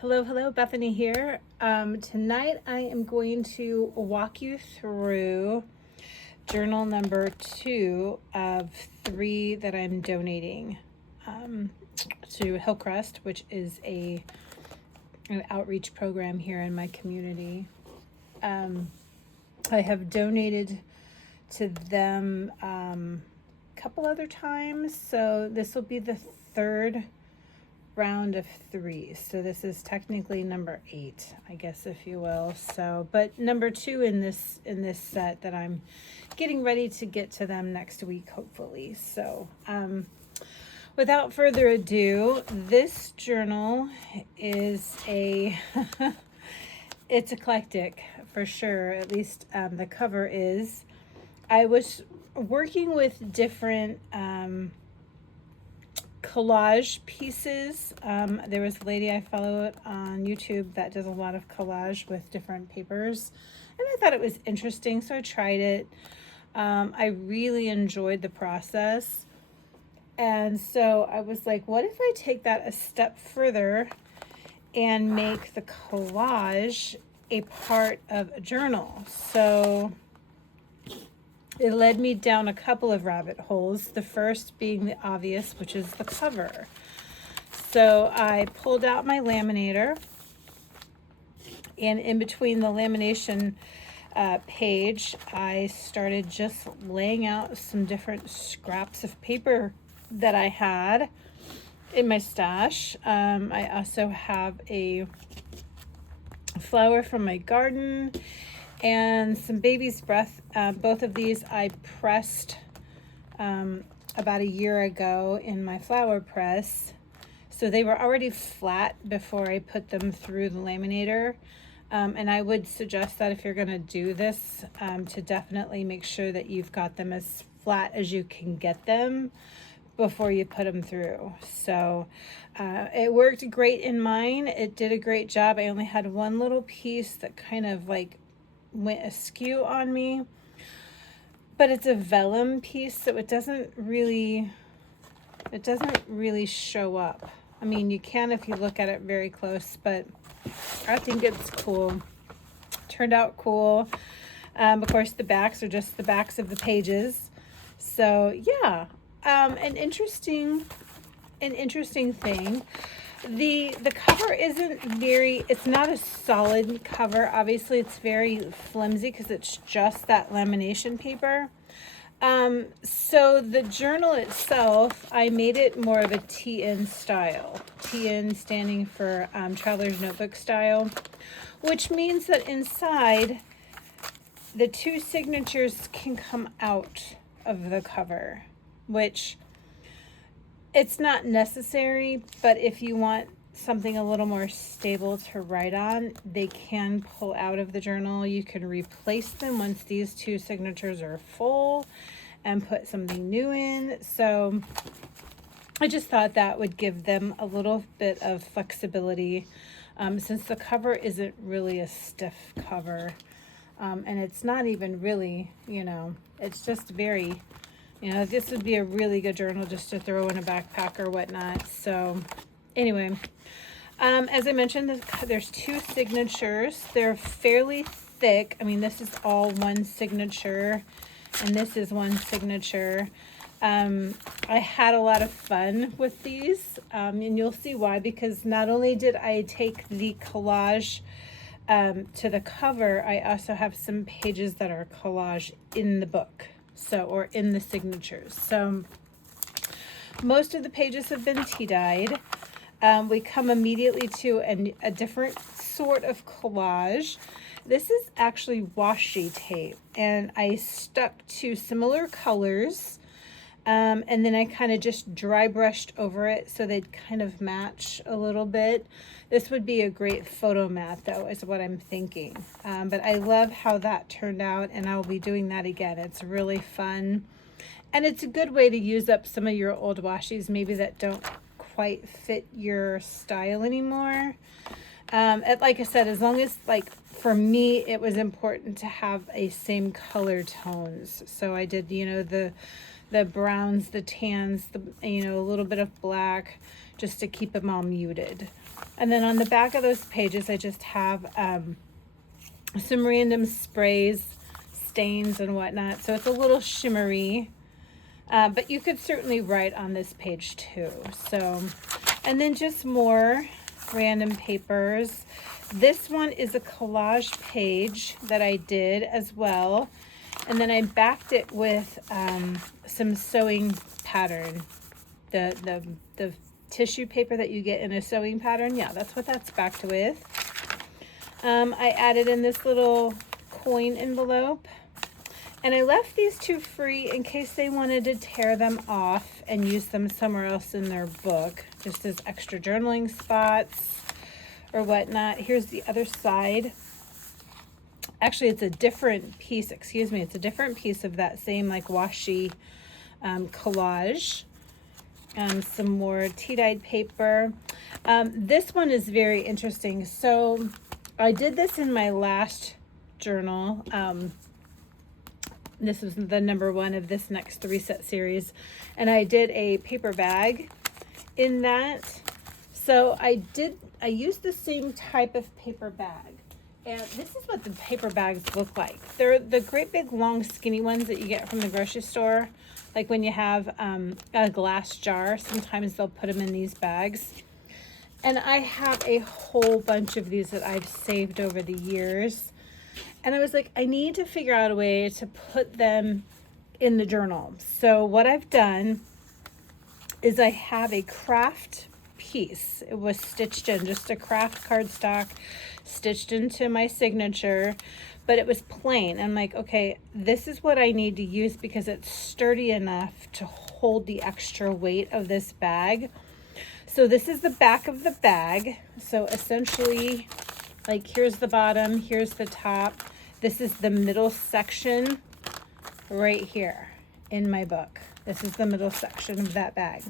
Hello, Bethany here. Tonight I am going to walk you through journal number 2 of 3 that I'm donating to Hillcrest, which is an outreach program here in my community. I have donated to them a couple other times, so this will be the third round of 3, so this is technically number 8, I guess, if you will. So but number 2 in this set that I'm getting ready to get to them next week, hopefully. So without further ado, this journal is a it's eclectic for sure, at least the cover is. I was working with different collage pieces. There was a lady I follow on YouTube that does a lot of collage with different papers, and I thought it was interesting, so I tried it. I really enjoyed the process, and so I was like, what if I take that a step further and make the collage a part of a journal? So it led me down a couple of rabbit holes, the first being the obvious, which is the cover. So I pulled out my laminator, and in between the lamination page, I started just laying out some different scraps of paper that I had in my stash. I also have a flower from my garden and some baby's breath. Both of these I pressed about a year ago in my flower press, so they were already flat before I put them through the laminator. And I would suggest that if you're going to do this, to definitely make sure that you've got them as flat as you can get them before you put them through. So it worked great in mine. It did a great job. I only had one little piece that kind of like went askew on me, but it's a vellum piece, so it doesn't really show up. I mean, you can if you look at it very close, but I think it's cool. Turned out cool. Of course, the backs are just the backs of the pages. So yeah, an interesting thing. The cover isn't very, it's not a solid cover. Obviously it's very flimsy because it's just that lamination paper. So the journal itself, I made it more of a TN style. TN standing for Traveler's Notebook style, which means that inside the 2 signatures can come out of the cover, which it's not necessary, but if you want something a little more stable to write on, they can pull out of the journal. You can replace them once these 2 signatures are full and put something new in. So I just thought that would give them a little bit of flexibility, since the cover isn't really a stiff cover, and it's not even really, it's just very, this would be a really good journal just to throw in a backpack or whatnot. So anyway, as I mentioned, there's 2 signatures. They're fairly thick. I mean, this is all one signature, and this is one signature. I had a lot of fun with these, and you'll see why, because not only did I take the collage to the cover, I also have some pages that are collage in the book, or in the signatures. So most of the pages have been tea dyed. We come immediately to a different sort of collage. This is actually washi tape, and I stuck to similar colors, and then I kind of just dry brushed over it so they'd kind of match a little bit. This would be a great photo mat, though, is what I'm thinking. But I love how that turned out, and I'll be doing that again. It's really fun, and it's a good way to use up some of your old washies, maybe that don't quite fit your style anymore. Like I said, as long as, like, for me, it was important to have a same color tones. So I did, the browns, the tans, a little bit of black, just to keep them all muted. And then on the back of those pages, I just have some random sprays, stains and whatnot. So it's a little shimmery, but you could certainly write on this page too. So, and then just more random papers. This one is a collage page that I did as well. And then I backed it with some sewing pattern. The tissue paper that you get in a sewing pattern. Yeah, that's what that's backed with. I added in this little coin envelope. And I left these two free in case they wanted to tear them off and use them somewhere else in their book, just as extra journaling spots or whatnot. Here's the other side. Actually, it's a different piece, excuse me. It's a different piece of that same like washi collage. Some more tea-dyed paper. This one is very interesting. So I did this in my last journal. This was the number one of this next 3-set series. And I did a paper bag in that. So I used the same type of paper bag. And this is what the paper bags look like. They're the great big long skinny ones that you get from the grocery store. Like when you have a glass jar, sometimes they'll put them in these bags. And I have a whole bunch of these that I've saved over the years. And I was like, I need to figure out a way to put them in the journal. So what I've done is I have a craft piece. It was stitched in, just a craft cardstock stitched into my signature, but it was plain. I'm like, okay, this is what I need to use because it's sturdy enough to hold the extra weight of this bag. So this is the back of the bag. So essentially, like here's the bottom, here's the top. This is the middle section right here in my book. This is the middle section of that bag.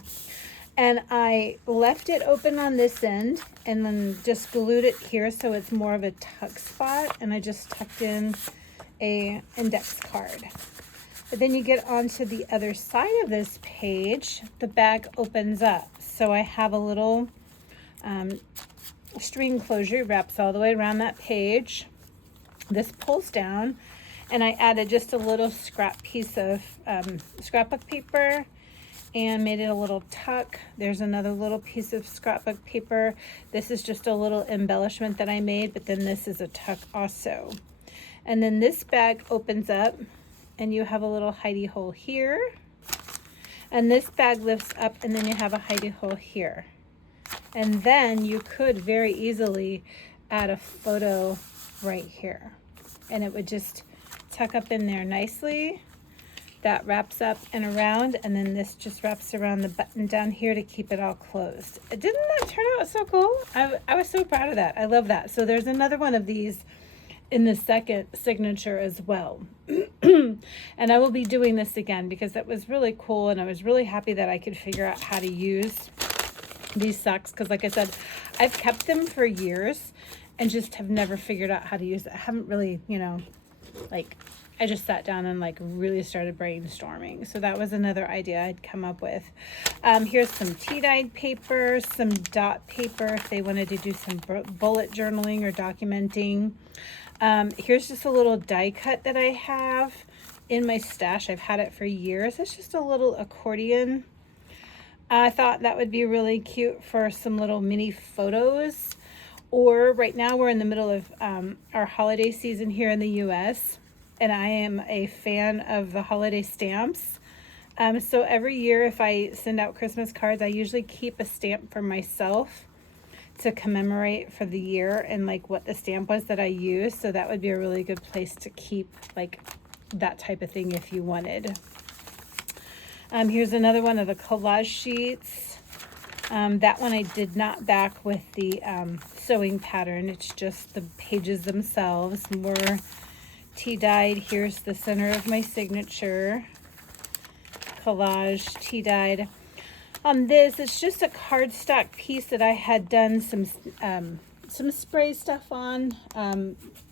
And I left it open on this end and then just glued it here so it's more of a tuck spot. And I just tucked in a index card. But then you get onto the other side of this page, the bag opens up. So I have a little string closure, wraps all the way around that page. This pulls down and I added just a little scrap piece of scrapbook paper and made it a little tuck. There's another little piece of scrapbook paper. This is just a little embellishment that I made, but then this is a tuck also. And then this bag opens up and you have a little hidey hole here. And this bag lifts up and then you have a hidey hole here. And then you could very easily add a photo right here. And it would just tuck up in there nicely. That wraps up and around, and then this just wraps around the button down here to keep it all closed. Didn't that turn out so cool? I was so proud of that. I love that. So there's another one of these in the second signature as well. And I will be doing this again because that was really cool, and I was really happy that I could figure out how to use these socks because, like I said, I've kept them for years and just have never figured out how to use it. I haven't really, you know, like... I just sat down and like really started brainstorming. So that was another idea I'd come up with. Here's some tea-dyed paper, some dot paper if they wanted to do some bullet journaling or documenting. Here's just a little die cut that I have in my stash. I've had it for years. It's just a little accordion. I thought that would be really cute for some little mini photos. Or right now we're in the middle of our holiday season here in the US. And I am a fan of the holiday stamps. So every year if I send out Christmas cards, I usually keep a stamp for myself to commemorate for the year and like what the stamp was that I used. So that would be a really good place to keep like that type of thing if you wanted. Here's another one of the collage sheets. That one I did not back with the sewing pattern. It's just the pages themselves. More tea-dyed. Here's the center of my signature. Collage, tea-dyed. On this, it's just a cardstock piece that I had done some spray stuff on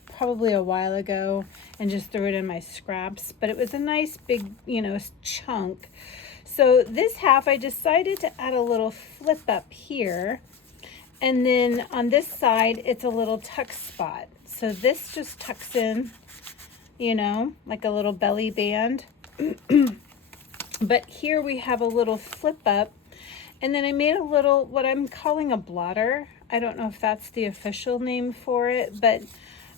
probably a while ago and just threw it in my scraps. But it was a nice big, you know, chunk. So this half, I decided to add a little flip up here. And then on this side, it's a little tuck spot. So this just tucks in, you know, like a little belly band. But here we have a little flip up. And then I made a little, what I'm calling a blotter. I don't know if that's the official name for it, but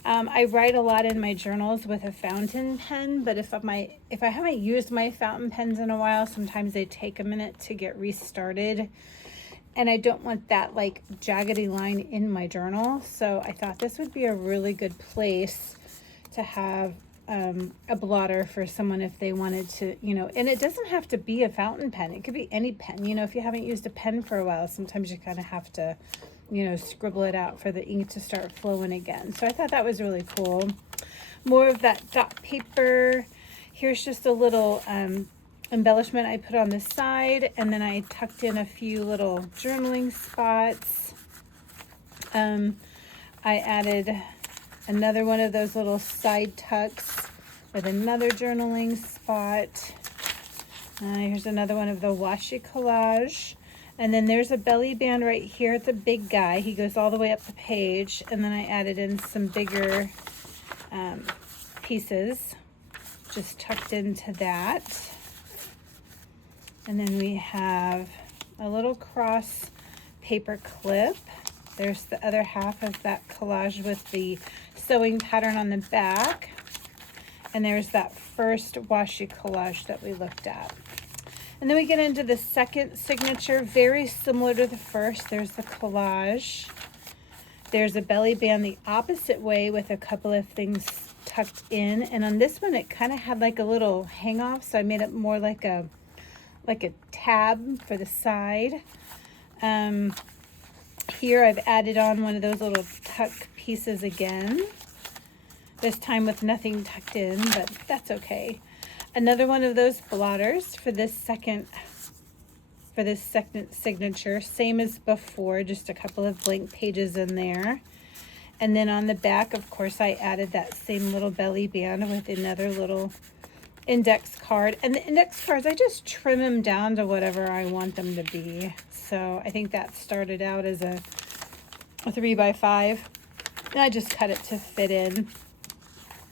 I write a lot in my journals with a fountain pen, but if I haven't used my fountain pens in a while, sometimes they take a minute to get restarted. And I don't want that like jaggedy line in my journal. So I thought this would be a really good place to have a blotter for someone if they wanted to, you know, and it doesn't have to be a fountain pen. It could be any pen. You know, if you haven't used a pen for a while, sometimes you kind of have to, you know, scribble it out for the ink to start flowing again. So I thought that was really cool. More of that dot paper. Here's just a little embellishment I put on the side, and then I tucked in a few little journaling spots. I added another one of those little side tucks with another journaling spot. Here's another one of the washi collage. And then there's a belly band right here. It's a big guy. He goes all the way up the page. And then I added in some bigger pieces just tucked into that. And then we have a little cross paper clip. There's the other half of that collage with the sewing pattern on the back. And there's that first washi collage that we looked at. And then we get into the second signature, very similar to the first. There's the collage. There's a belly band the opposite way with a couple of things tucked in. And on this one, it kind of had like a little hang off. So I made it more like a tab for the side. Here I've added on one of those little tuck pieces again. This time with nothing tucked in, but that's okay. Another one of those blotters for this second signature, same as before, just a couple of blank pages in there. And then on the back, of course, I added that same little belly band with another little index card. And the index cards, I just trim them down to whatever I want them to be. So I think that started out as a 3x5, and I just cut it to fit in.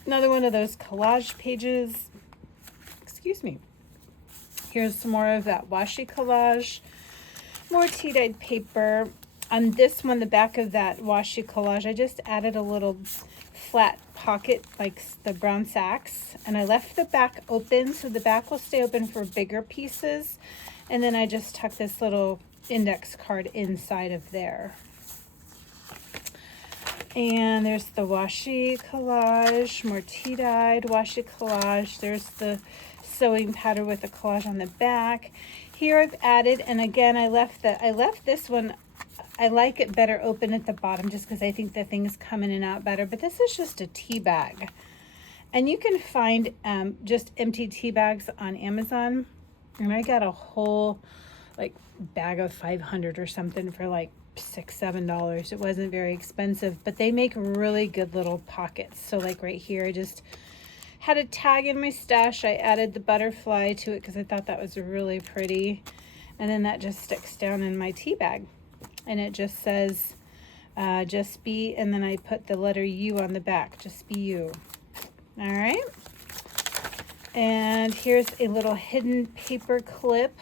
Another one of those collage pages. Excuse me. Here's some more of that washi collage. More tea-dyed paper. On this one, the back of that washi collage, I just added a little flat pocket like the brown sacks, and I left the back open so the back will stay open for bigger pieces. And then I just tucked this little index card inside of there. And there's the washi collage, more tea-dyed washi collage. There's the sewing pattern with the collage on the back. Here I've added, and again I left this one, I like it better open at the bottom just because I think the things come in and out better. But this is just a tea bag. And you can find just empty tea bags on Amazon. And I got a whole like bag of 500 or something for like $6-7. It wasn't very expensive, but they make really good little pockets. So like right here, I just had a tag in my stash. I added the butterfly to it because I thought that was really pretty. And then that just sticks down in my tea bag. And it just says, just be, and then I put the letter U on the back, just be you. All right. And here's a little hidden paper clip.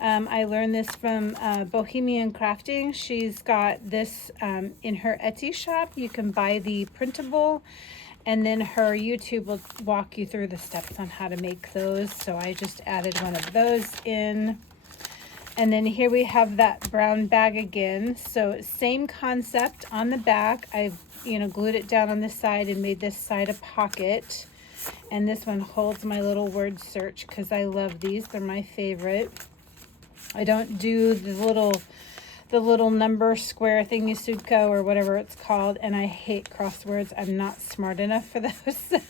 I learned this from Bohemian Crafting. She's got this in her Etsy shop. You can buy the printable, and then her YouTube will walk you through the steps on how to make those. So I just added one of those in. And then here we have that brown bag again. So same concept on the back. I've, glued it down on the side and made this side a pocket. And this one holds my little word search because I love these. They're my favorite. I don't do the little number square thingy-suko or whatever it's called. And I hate crosswords. I'm not smart enough for those. So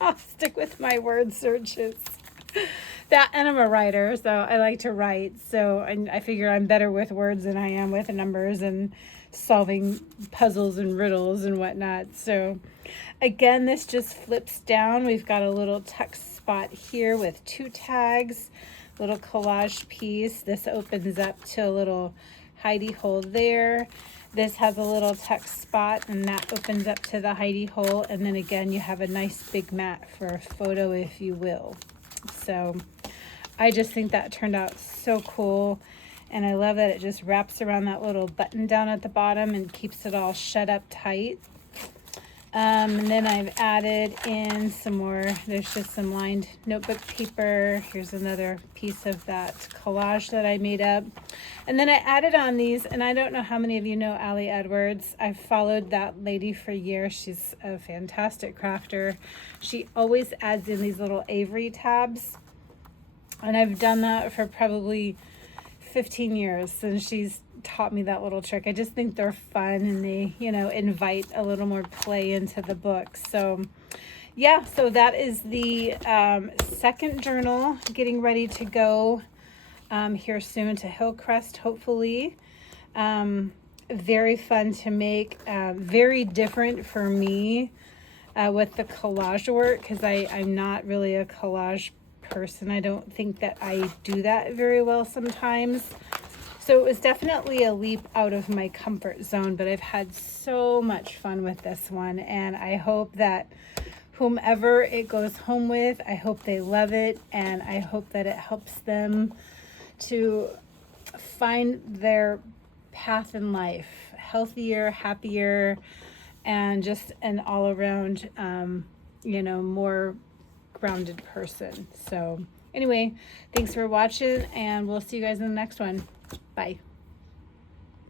I'll stick with my word searches. That, and I'm a writer, so I like to write. So I figure I'm better with words than I am with numbers and solving puzzles and riddles and whatnot. So again, this just flips down. We've got a little tuck spot here with 2 tags, little collage piece. This opens up to a little hidey hole there. This has a little tuck spot, and that opens up to the hidey hole. And then again, you have a nice big mat for a photo, if you will. So I just think that turned out so cool. And I love that it just wraps around that little button down at the bottom and keeps it all shut up tight. And then I've added in some more, there's just some lined notebook paper. Here's another piece of that collage that I made up. And then I added on these, and I don't know how many of you know Allie Edwards. I've followed that lady for years. She's a fantastic crafter. She always adds in these little Avery tabs. And I've done that for probably 15 years, and she's taught me that little trick. I just think they're fun, and they, you know, invite a little more play into the book. So yeah, so that is the second journal getting ready to go here soon to Hillcrest, hopefully. Very fun to make, very different for me with the collage work, because I'm not really a collage person. I don't think that I do that very well sometimes. So it was definitely a leap out of my comfort zone, but I've had so much fun with this one, and I hope that whomever it goes home with, I hope they love it, and I hope that it helps them to find their path in life, healthier, happier, and just an all-around, you know, more grounded person. So anyway, thanks for watching, and we'll see you guys in the next one. Bye.